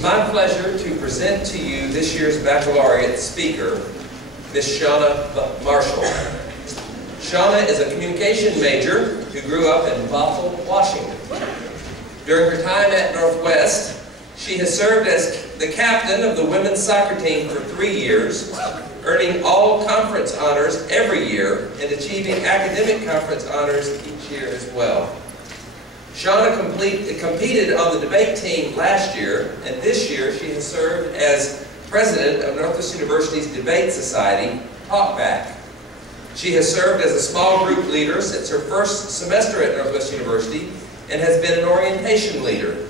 It's my pleasure to present to you this year's baccalaureate speaker, Miss Shauna Marshall. Shauna is a communication major who grew up in Bothell, Washington. During her time at Northwest, she has served as the captain of the women's soccer team for 3 years, earning all conference honors every year and achieving academic conference honors each year as well. Shauna competed on the debate team last year, and this year she has served as president of Northwest University's Debate Society, Talkback. She has served as a small group leader since her first semester at Northwest University and has been an orientation leader.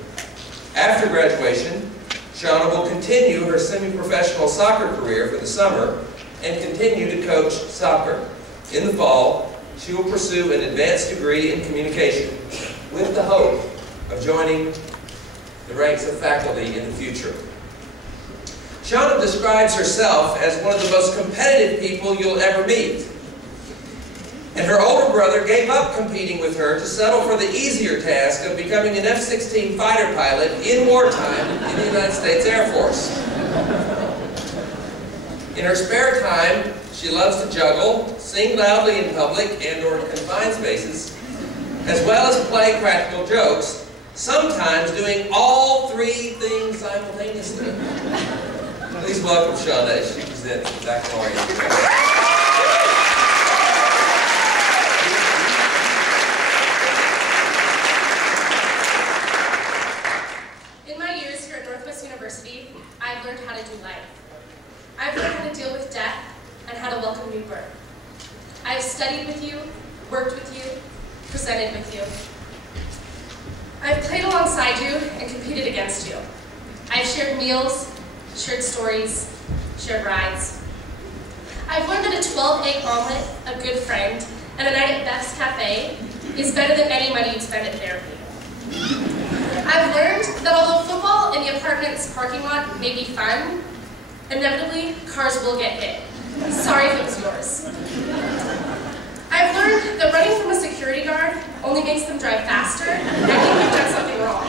After graduation, Shauna will continue her semi-professional soccer career for the summer and continue to coach soccer. In the fall, she will pursue an advanced degree in communication with the hope of joining the ranks of faculty in the future. Shauna describes herself as one of the most competitive people you'll ever meet. And her older brother gave up competing with her to settle for the easier task of becoming an F-16 fighter pilot in wartime in the United States Air Force. In her spare time, she loves to juggle, sing loudly in public and/or in confined spaces, as well as play practical jokes, sometimes doing all 3 things simultaneously. Please welcome Shauna as she presents the baccalaureate. I've learned how to do life. I've learned how to deal with death and how to welcome new birth. I've studied with you, worked with you, presented with you. I've played alongside you and competed against you. I've shared meals, shared stories, shared rides. I've learned that a 12-egg omelet, a good friend, and a night at Beth's Cafe is better than any money you'd spend at therapy. I've learned that although football in the apartment's parking lot may be fun, inevitably cars will get hit. Sorry if it was yours. I've learned that running from a security guard only makes them drive faster, and I think you've done something wrong.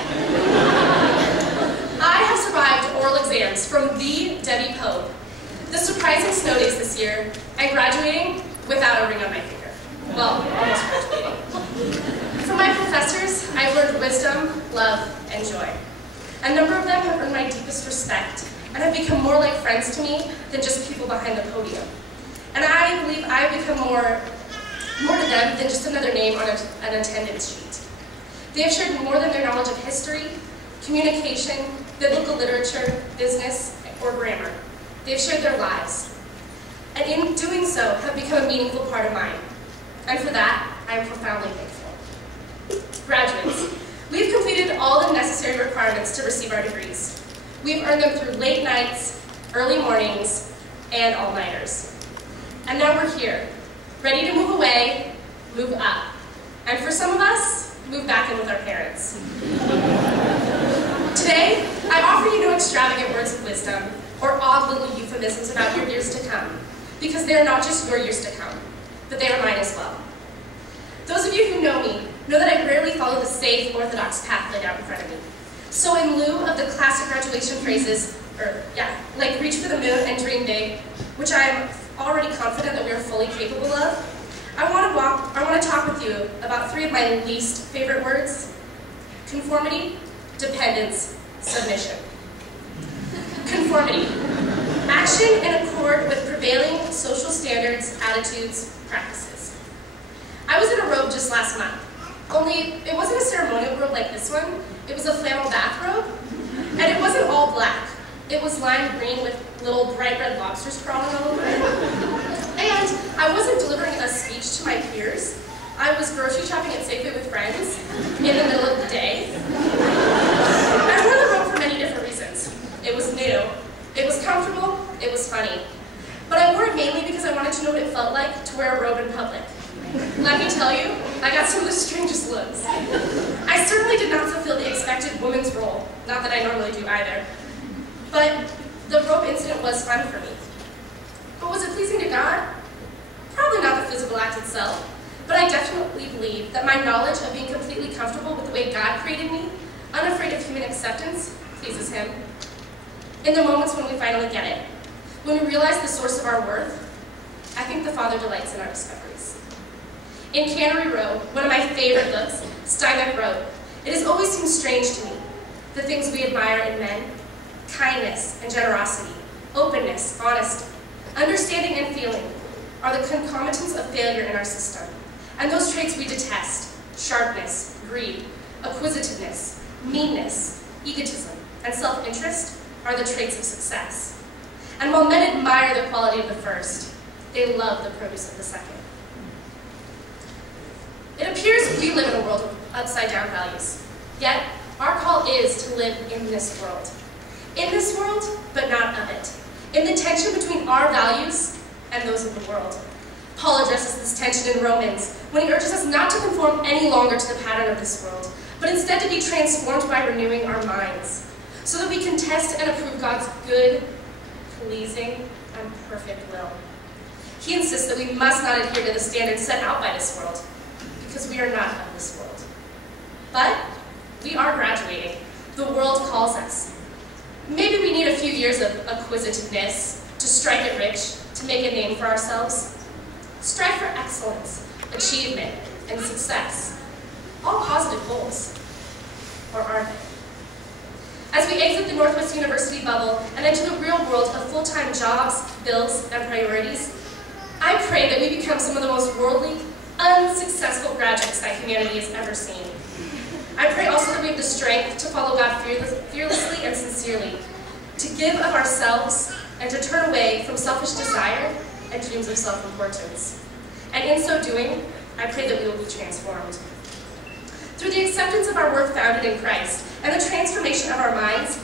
I have survived oral exams from the Debbie Pope, the surprising snow days this year, and graduating without a ring on my finger. Well, almost graduating. From my professors, I've learned wisdom, love, and joy. A number of them have earned my deepest respect and have become more like friends to me than just people behind the podium. And I believe I've become more to them than just another name on an attendance sheet. They have shared more than their knowledge of history, communication, biblical literature, business, or grammar. They have shared their lives. And in doing so, have become a meaningful part of mine. And for that, I am profoundly thankful. Graduates, we've completed all the necessary requirements to receive our degrees. We've earned them through late nights, early mornings, and all-nighters. And now we're here, ready to move away, move up. And for some of us, move back in with our parents. Today, I offer you no extravagant words of wisdom or odd little euphemisms about your years to come, because they are not just your years to come, but they are mine as well. Those of you who know me know that I rarely follow the safe, orthodox path laid out in front of me. So in lieu of the classic graduation phrases, like reach for the moon and dream big, which I am already confident that we are fully capable of, I want to talk with you about 3 of my least favorite words: conformity, dependence, submission. Conformity. Action in accord with prevailing social standards, attitudes, practices. I was in a robe just last month. Only, it wasn't a ceremonial robe like this one. It was a flannel bathrobe, and it wasn't all black. It was lime green with little bright red lobsters crawling all over it. And I wasn't delivering a speech to my peers. I was grocery shopping at Safeway with friends in the middle of the day. I wore the robe for many different reasons. It was new, it was comfortable, it was funny. But I wore it mainly because I wanted to know what it felt like to wear a robe in public. Let me tell you, I got some of the strangest looks. I certainly did not fulfill the expected woman's role, not that I normally do either. But the robe incident was fun for me. But was it pleasing to God? Probably not the physical act itself, but I definitely believe that my knowledge of being completely comfortable with the way God created me, unafraid of human acceptance, pleases Him. in the moments when we finally get it, when we realize the source of our worth, I think the Father delights in our discoveries. In Cannery Row, one of my favorite books, Steinbeck wrote, "It has always seemed strange to me, the things we admire in men, kindness and generosity, openness, honesty, understanding and feeling, are the concomitants of failure in our system. And those traits we detest, sharpness, greed, acquisitiveness, meanness, egotism, and self-interest, are the traits of success. And while men admire the quality of the first, they love the produce of the second." It appears we live in a world of upside-down values. Yet, our call is to live in this world. In this world, but not of it. In the tension between our values and those of the world. Paul addresses this tension in Romans when he urges us not to conform any longer to the pattern of this world, but instead to be transformed by renewing our minds, so that we can test and approve God's good, pleasing, and perfect will. He insists that we must not adhere to the standards set out by this world, because we are not of this world. But we are graduating. The world calls us. Maybe we need a few years of acquisitiveness to strike it rich, to make a name for ourselves. Strive for excellence, achievement, and success. All positive goals. Or are they? As we exit the Northwest University bubble and enter the real world of full-time jobs, bills, and priorities, I pray that we become some of the most worldly, unsuccessful graduates that humanity has ever seen. I pray also that we have the strength to follow God fearlessly and sincerely, to give of ourselves and to turn away from selfish desire and dreams of self-importance. And in so doing, I pray that we will be transformed. Through the acceptance of our worth founded in Christ and the transformation of our minds,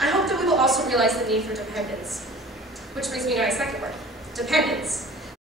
I hope that we will also realize the need for dependence. Which brings me to my second word, dependence.